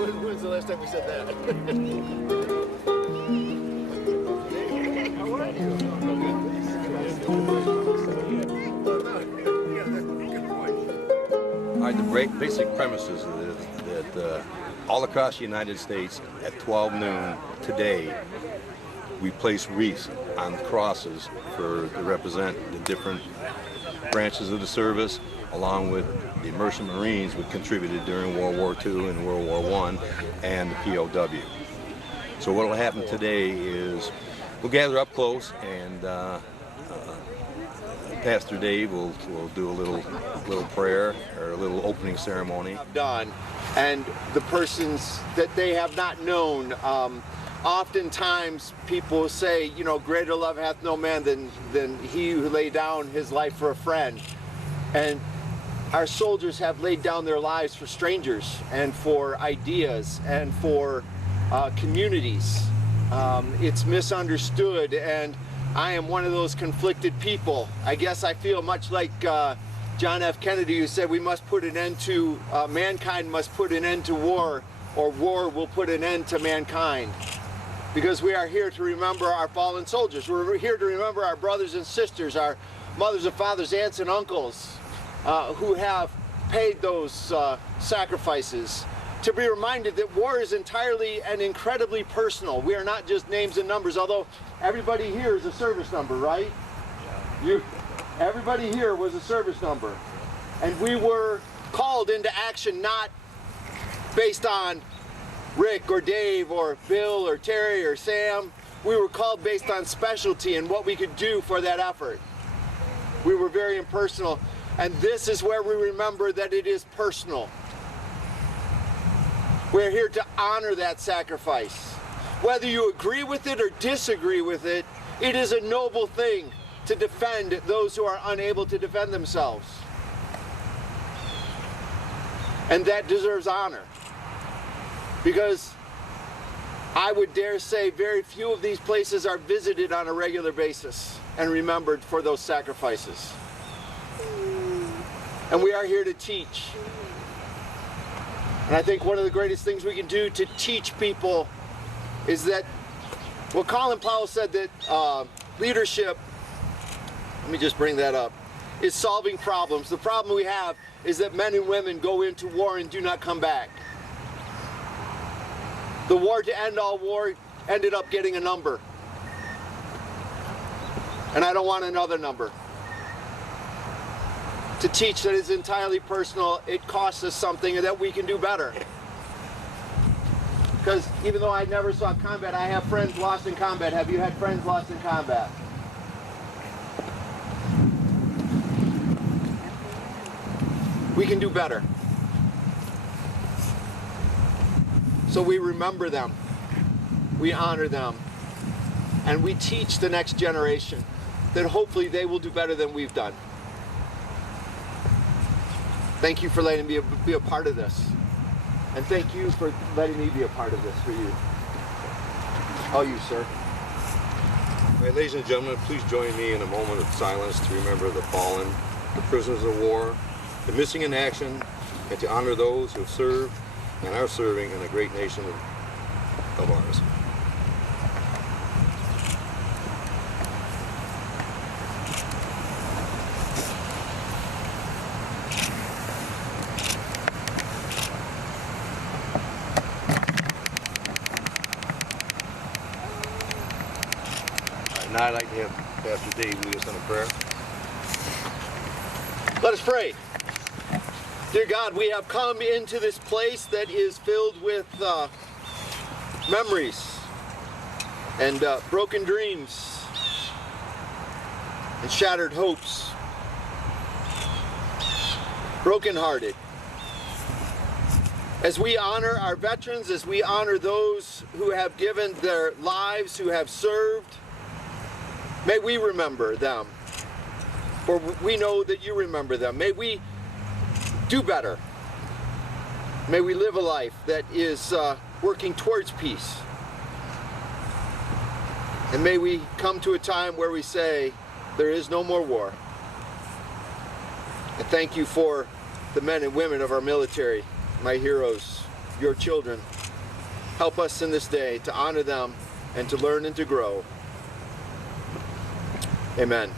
When's the last time we said that? How are you? All right, the basic premises is that all across the United States at 12 noon today, we place wreaths on crosses to represent the different branches of the service, along with the Merchant Marines who contributed during World War II and World War I, and the POW. So what will happen today is we'll gather up close, and Pastor Dave will do a little prayer or a little opening ceremony. Done, and the persons that they have not known. Oftentimes people say, you know, greater love hath no man than he who laid down his life for a friend. And our soldiers have laid down their lives for strangers and for ideas and for communities. It's misunderstood, and I am one of those conflicted people. I guess I feel much like John F. Kennedy, who said we must put an end to, mankind must put an end to war, or war will put an end to mankind. Because we are here to remember our fallen soldiers. We're here to remember our brothers and sisters, our mothers and fathers, aunts and uncles who have paid those sacrifices. To be reminded that war is entirely and incredibly personal. We are not just names and numbers, although everybody here is a service number, right? Everybody here was a service number. And we were called into action not based on Rick or Dave or Bill or Terry or Sam. We were called based on specialty and what we could do for that effort. We were very impersonal, and this is where we remember that it is personal. We're here to honor that sacrifice. Whether you agree with it or disagree with it, it is a noble thing to defend those who are unable to defend themselves. And that deserves honor. Because I would dare say very few of these places are visited on a regular basis and remembered for those sacrifices. And we are here to teach. And I think one of the greatest things we can do to teach people is that, well, Colin Powell said that leadership, let me just bring that up, is solving problems. The problem we have is that men and women go into war and do not come back. The war to end all war ended up getting a number. And I don't want another number. To teach that it's entirely personal, it costs us something and that we can do better. Because even though I never saw combat, I have friends lost in combat. Have you had friends lost in combat? We can do better. So we remember them, we honor them, and we teach the next generation that hopefully they will do better than we've done. Thank you for letting me be a part of this. And thank you for letting me be a part of this for you. All you, sir. All right, ladies and gentlemen, please join me in a moment of silence to remember the fallen, the prisoners of war, the missing in action, and to honor those who have served and are serving in a great nation of ours. Now I'd like to have Pastor Dave lead us in a prayer. Let us pray. Dear God, we have come into this place that is filled with memories and broken dreams and shattered hopes, brokenhearted. As we honor our veterans, as we honor those who have given their lives, who have served, may we remember them, for we know that you remember them. May we do better. May we live a life that is working towards peace. And may we come to a time where we say, there is no more war. And thank you for the men and women of our military, my heroes, your children. Help us in this day to honor them and to learn and to grow. Amen.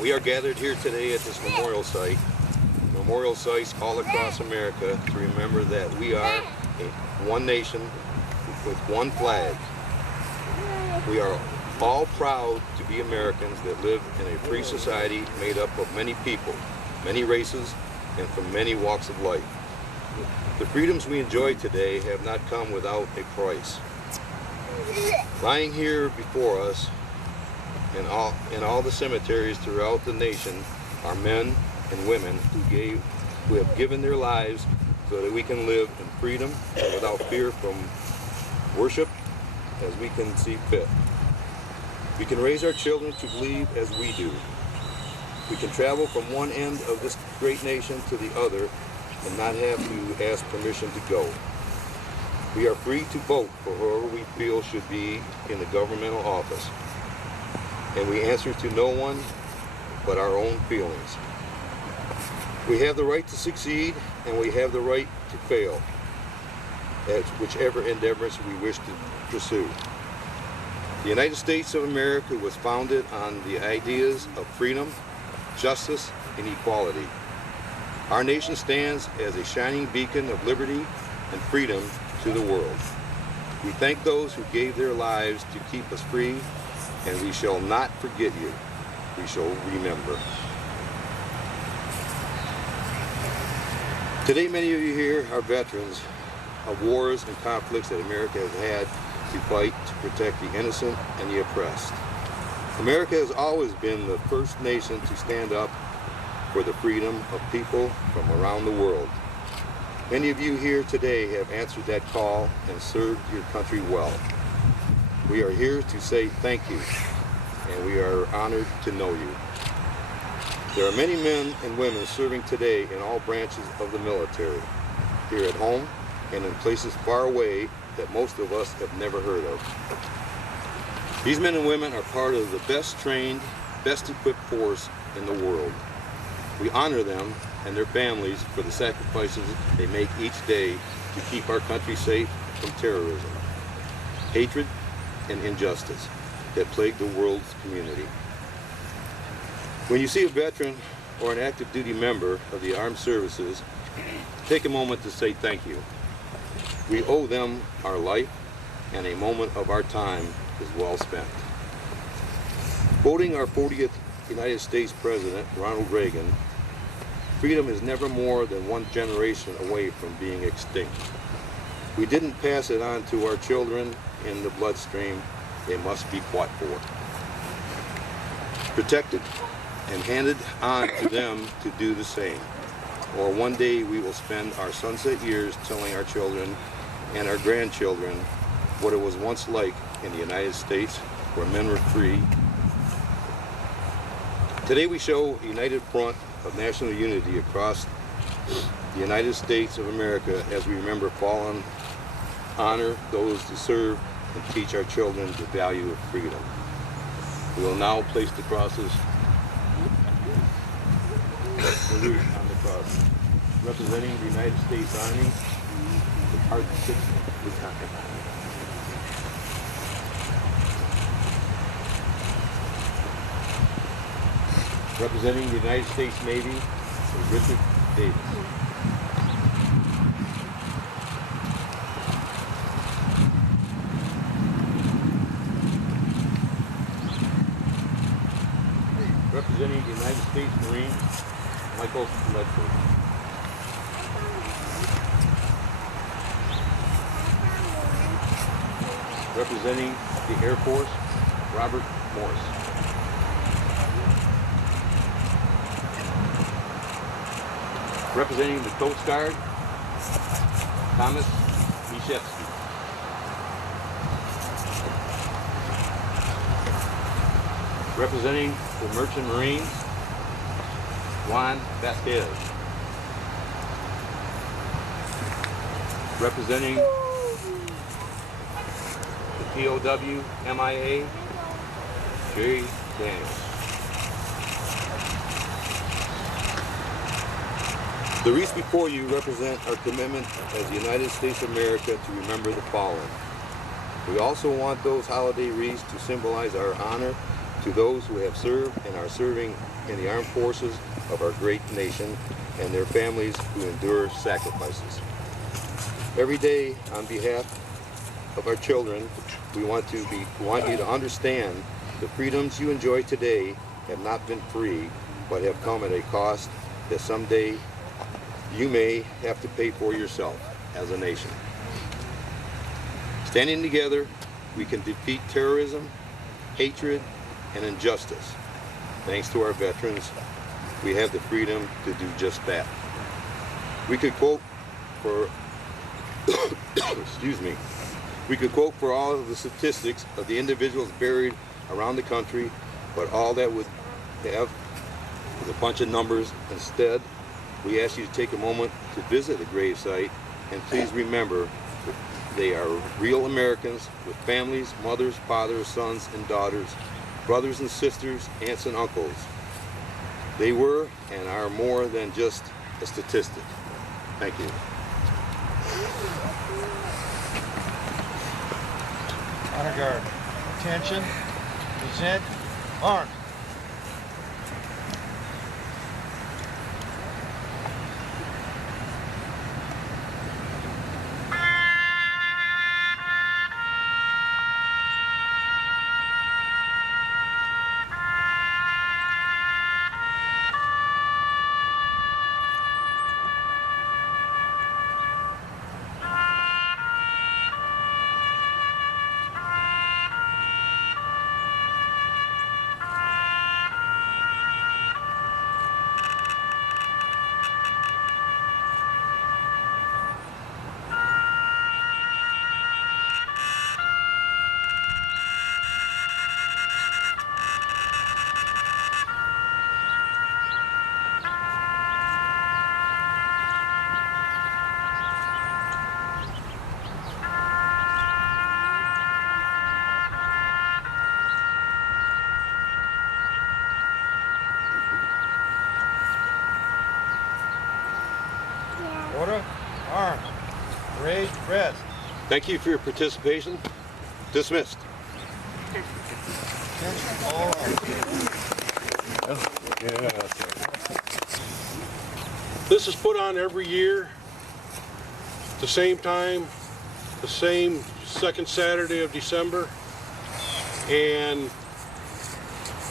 We are gathered here today at this memorial site, memorial sites all across America, to remember that we are one nation with one flag. We are all proud to be Americans that live in a free society made up of many people, many races, and from many walks of life. The freedoms we enjoy today have not come without a price. Lying here before us in all the cemeteries throughout the nation are men and women who have given their lives so that we can live in freedom and without fear from worship as we can see fit. We can raise our children to believe as we do. We can travel from one end of this great nation to the other and not have to ask permission to go. We are free to vote for whoever we feel should be in the governmental office. And we answer to no one but our own feelings. We have the right to succeed, and we have the right to fail at whichever endeavors we wish to pursue. The United States of America was founded on the ideas of freedom, justice, and equality. Our nation stands as a shining beacon of liberty and freedom to the world. We thank those who gave their lives to keep us free, and we shall not forget you. We shall remember. Today, many of you here are veterans of wars and conflicts that America has had to fight to protect the innocent and the oppressed. America has always been the first nation to stand up for the freedom of people from around the world. Many of you here today have answered that call and served your country well. We are here to say thank you, and we are honored to know you. There are many men and women serving today in all branches of the military, here at home and in places far away that most of us have never heard of. These men and women are part of the best trained, best equipped force in the world. We honor them and their families for the sacrifices they make each day to keep our country safe from terrorism, hatred, and injustice that plague the world's community. When you see a veteran or an active duty member of the armed services, take a moment to say thank you. We owe them our life, and a moment of our time is well spent. Quoting our 40th United States President, Ronald Reagan, freedom is never more than one generation away from being extinct. We didn't pass it on to our children in the bloodstream. They must be fought for, protected, and handed on to them to do the same. Or one day we will spend our sunset years telling our children and our grandchildren what it was once like in the United States, where men were free. Today we show a united front of national unity across the United States of America as we remember fallen, honor those who serve, and teach our children the value of freedom. We will now place the crosses salute on the cross, representing the United States Army, the Part 6 Lieutenant. Representing the United States Navy is Richard Davis. Representing the United States Marines, Michael Ledford. Representing the Air Force, Robert Morse. Representing the Coast Guard, Thomas Mishevsky. Representing the Merchant Marines, Juan Vasquez. Representing the POW MIA, Jerry Daniels. The wreaths before you represent our commitment as the United States of America to remember the fallen. We also want those holiday wreaths to symbolize our honor to those who have served and are serving in the armed forces of our great nation and their families who endure sacrifices. Every day, on behalf of our children, we want you to understand the freedoms you enjoy today have not been free, but have come at a cost that someday you may have to pay for yourself as a nation. Standing together, we can defeat terrorism, hatred, and injustice. Thanks to our veterans, we have the freedom to do just that. We could quote for, excuse me, we could quote for all of the statistics of the individuals buried around the country, but all that would have is a bunch of numbers. Instead, we ask you to take a moment to visit a gravesite, and please remember they are real Americans with families, mothers, fathers, sons and daughters, brothers and sisters, aunts and uncles. They were and are more than just a statistic. Thank you. Honor Guard, attention, present, arm. Order, arms, raised, rest. Thank you for your participation. Dismissed. Attention, all arms. This is put on every year, the same time, the same second Saturday of December. And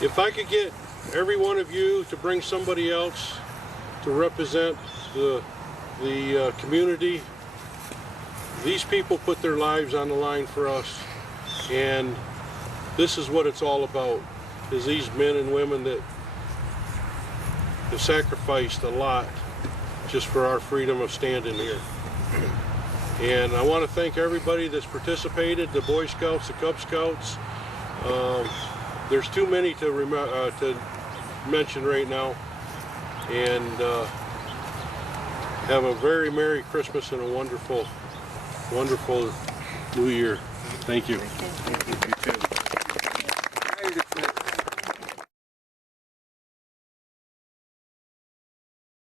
if I could get every one of you to bring somebody else to represent the community, these people put their lives on the line for us, and this is what it's all about, is these men and women that have sacrificed a lot just for our freedom of standing here. And I want to thank everybody that's participated, the Boy Scouts, the Cub Scouts. There's too many to mention right now. And have a very Merry Christmas and a wonderful, wonderful New Year. Thank you. Thank you. You too.